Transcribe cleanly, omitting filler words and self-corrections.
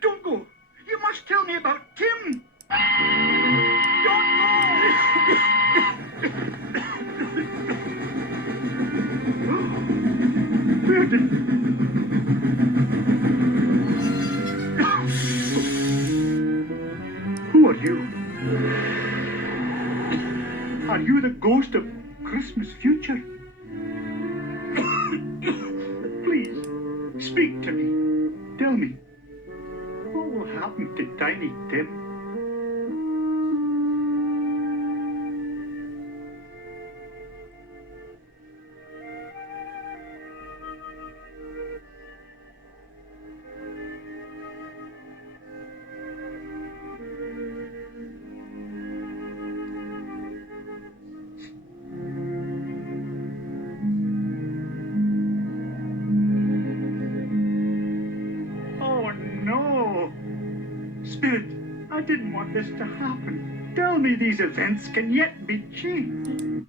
Don't go. You must tell me about Tim. Don't go. Where did... Who are you? Are you the ghost of Christmas future? Please, speak to me. Tell me, what will happen to Tiny Tim? Oh no! Spirit, I didn't want this to happen. Tell me these events can yet be changed.